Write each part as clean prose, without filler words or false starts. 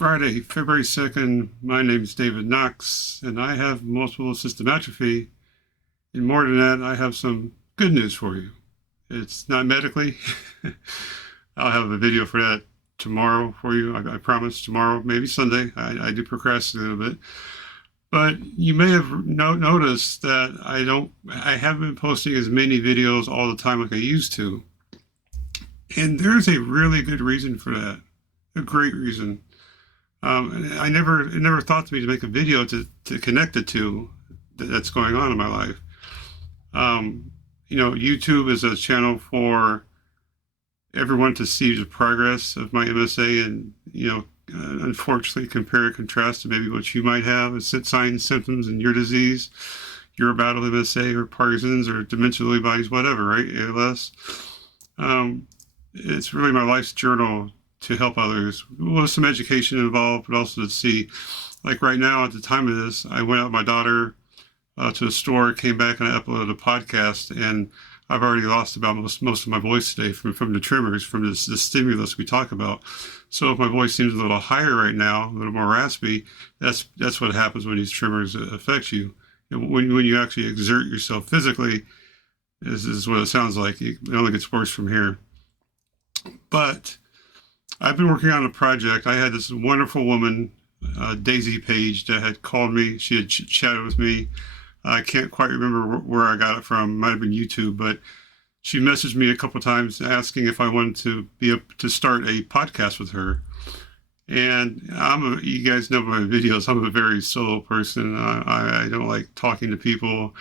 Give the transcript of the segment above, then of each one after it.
Friday, February 2nd. My name is David Knox, and I have multiple system atrophy. And more than that, I have some good news for you. It's not medically. I'll have a video for that tomorrow for you. I promise tomorrow, maybe Sunday. I do procrastinate a little bit. But you may have noticed that I haven't been posting as many videos all the time like I used to. And there's a really good reason for that. A great reason. It never thought to me to make a video to connect the two that's going on in my life. YouTube is a channel for everyone to see the progress of my MSA and, unfortunately compare and contrast to maybe what you might have as signs, symptoms in your disease, your battle of MSA or Parkinson's or dementia Lewy bodies, whatever, right? ALS. It's really my life's journal to help others with some education involved, but also to see, like right now at the time of this, I went out with my daughter to the store, came back and I uploaded a podcast, and I've already lost about most of my voice today from the tremors, from the stimulus we talk about. So if my voice seems a little higher right now, a little more raspy, that's what happens when these tremors affect you. And when you actually exert yourself physically, this is what it sounds like. It only gets worse from here. But I've been working on a project. I had this wonderful woman, Daisy Page, that had called me. She had chatted with me. I can't quite remember where I got it from. It might have been YouTube, but she messaged me a couple of times asking if I wanted to start a podcast with her. And you guys know my videos. I'm a very solo person. I don't like talking to people.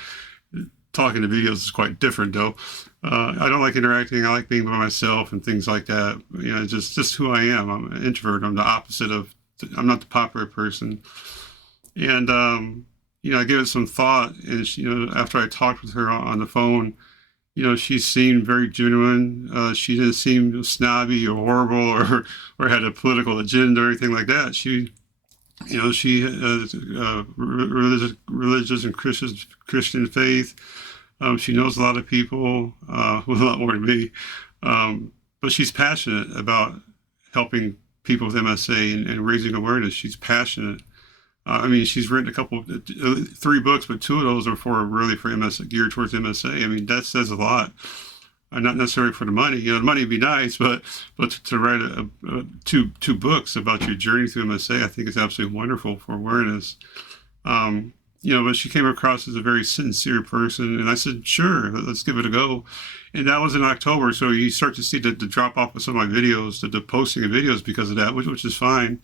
Talking to videos is quite different, though. I don't like interacting. I like being by myself and things like that. Just who I am. I'm an introvert. I'm not the popular person. And, I gave it some thought. And, after I talked with her on the phone, she seemed very genuine. She didn't seem snobby or horrible or had a political agenda or anything like that. She has religious and Christian faith. She knows a lot of people, with a lot more than me. But she's passionate about helping people with MSA and raising awareness. She's passionate. She's written 3 books, but 2 of those are for MSA, geared towards MSA. That says a lot. Not necessarily for the money. The money would be nice, but to write two books about your journey through MSA, I think is absolutely wonderful for awareness. But she came across as a very sincere person, and I said, sure, let's give it a go. And that was in October, so you start to see the drop off of some of my videos, the posting of videos because of that, which is fine.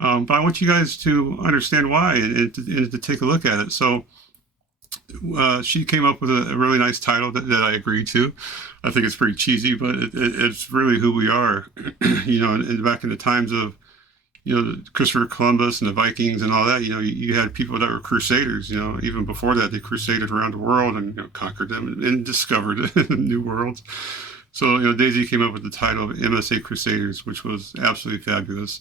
But I want you guys to understand why and to take a look at it. So she came up with a really nice title that I agreed to. I think it's pretty cheesy, but it's really who we are. And back in the times of, Christopher Columbus and the Vikings and all that, you had people that were crusaders. Even before that, they crusaded around the world and conquered them and discovered new worlds. So, Daisy came up with the title of MSAcrusaders, which was absolutely fabulous.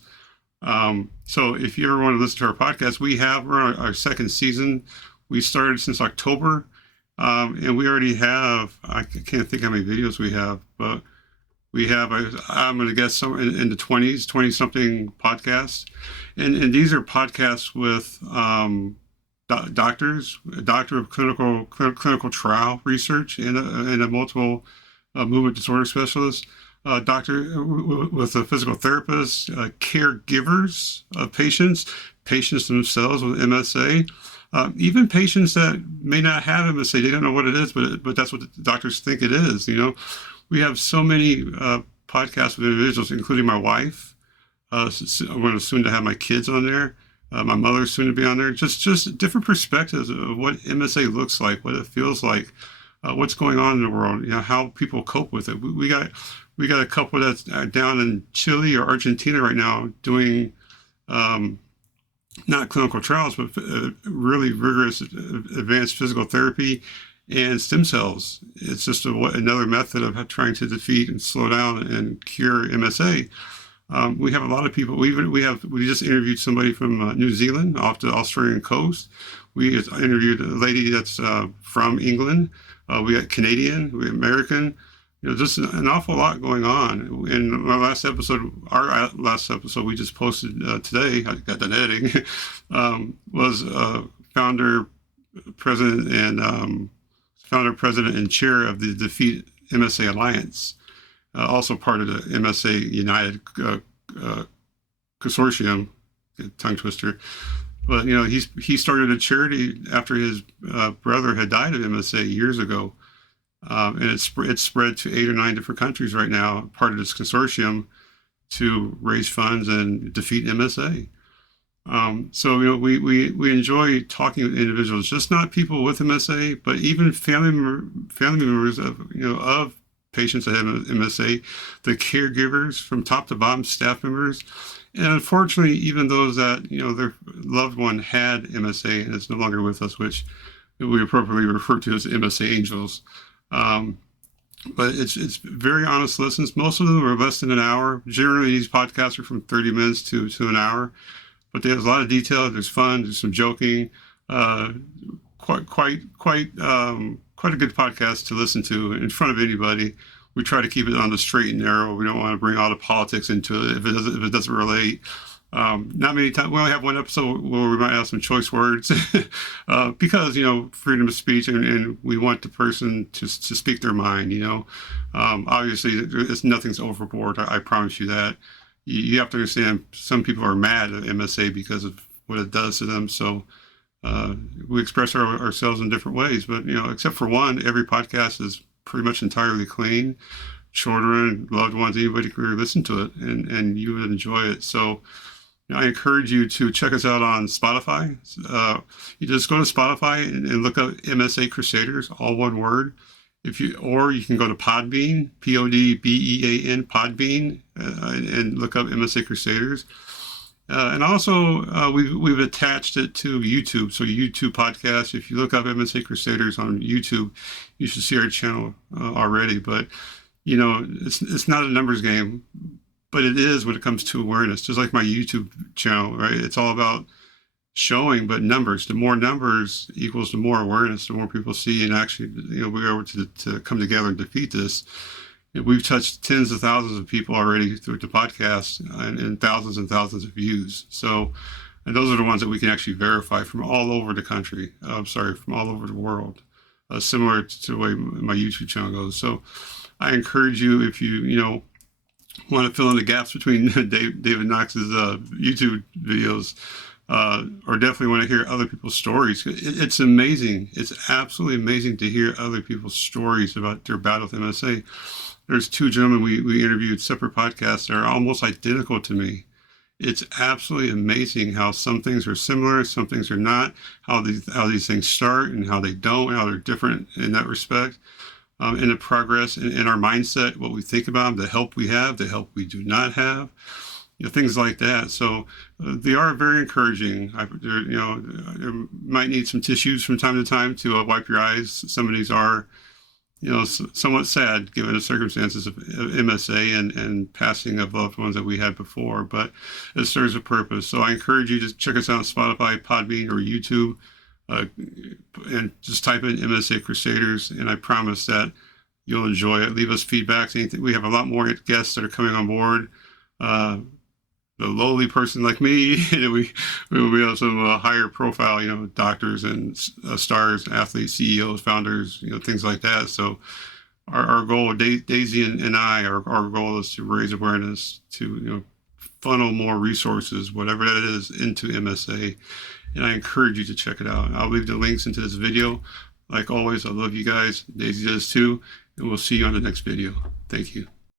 So if you ever want to listen to our podcast, we're on our 2nd season. We started since October, and we already have, I can't think how many videos we have, but we have, I'm going to guess, somewhere in the 20-something podcasts. And these are podcasts with doctors, a doctor of clinical trial research and a multiple movement disorder specialist, doctor with a physical therapist, caregivers of patients themselves with MSA, even patients that may not have MSA. They don't know what it is, but that's what the doctors think it is. We have so many podcasts with individuals, including my wife. I'm going to soon to have my kids on there. My mother's soon to be on there. Just different perspectives of what MSA looks like, what it feels like, what's going on in the world. How people cope with it. We got a couple that's down in Chile or Argentina right now doing not clinical trials, but really rigorous advanced physical therapy and stem cells. It's just another method of trying to defeat and slow down and cure MSA. We have a lot of people. We just interviewed somebody from New Zealand off the Australian coast. We just interviewed a lady that's from England. We got Canadian, we got American. just an awful lot going on. In our last episode, we just posted today, I got done editing, was founder, president, and chair of the Defeat MSA Alliance, also part of the MSA United Consortium, tongue twister. But he started a charity after his brother had died of MSA years ago. And it's spread to 8 or 9 different countries right now, part of this consortium, to raise funds and defeat MSA. So we enjoy talking with individuals, just not people with MSA, but even family members of patients that have MSA, the caregivers from top to bottom, staff members, and unfortunately even those that their loved one had MSA and is no longer with us, which we appropriately refer to as MSA angels. But it's very honest listens. Most of them are less than an hour. Generally, these podcasts are from 30 minutes to an hour. But there's a lot of detail. There's fun. There's some joking. Quite a good podcast to listen to in front of anybody. We try to keep it on the straight and narrow. We don't want to bring all the politics into it if it doesn't relate. Not many times. We only have one episode where we might have some choice words because freedom of speech, and we want the person to speak their mind. Obviously, nothing's overboard. I promise you that. You have to understand, some people are mad at MSA because of what it does to them. So we express ourselves in different ways. But except for one, every podcast is pretty much entirely clean. Children, loved ones, anybody could listen to it, and you would enjoy it. So I encourage you to check us out on Spotify. You just go to Spotify and look up MSA-Crusaders, all one word. Or you can go to Podbean, Podbean, Podbean, and look up MSA-Crusaders. And also, we've attached it to YouTube. So YouTube podcast, if you look up MSA-Crusaders on YouTube, you should see our channel already. But it's not a numbers game, but it is when it comes to awareness. Just like my YouTube channel, right? It's all about showing, but numbers. The more numbers equals the more awareness. The more people see, and actually, we're able to come together and defeat this. We've touched tens of thousands of people already through the podcast, and thousands of views. So, and those are the ones that we can actually verify from all over the country. From all over the world. Similar to the way my YouTube channel goes. So, I encourage you, if you want to fill in the gaps between David Knox's YouTube videos, or definitely want to hear other people's stories. It's amazing. It's absolutely amazing to hear other people's stories about their battle with MSA. There's 2 gentlemen we interviewed, separate podcasts, that are almost identical to me. It's absolutely amazing how some things are similar, some things are not, how these things start and how they don't, how they're different in that respect. In the progress, in our mindset, what we think about them, the help we have, the help we do not have, things like that. So they are very encouraging. There might need some tissues from time to time to wipe your eyes. Some of these are, somewhat sad given the circumstances of MSA and passing of loved ones that we had before, but it serves a purpose. So I encourage you to check us out on Spotify, Podbean, or YouTube. And just type in MSA Crusaders, and I promise that you'll enjoy it. Leave us feedback. We have a lot more guests that are coming on board. The lowly person like me, we have some higher profile, doctors and stars, athletes, CEOs, founders, things like that. So our goal, Daisy and I, our goal is to raise awareness, to funnel more resources, whatever that is, into MSA. And I encourage you to check it out. I'll leave the links into this video. Like always, I love you guys. Daisy does too. And we'll see you on the next video. Thank you.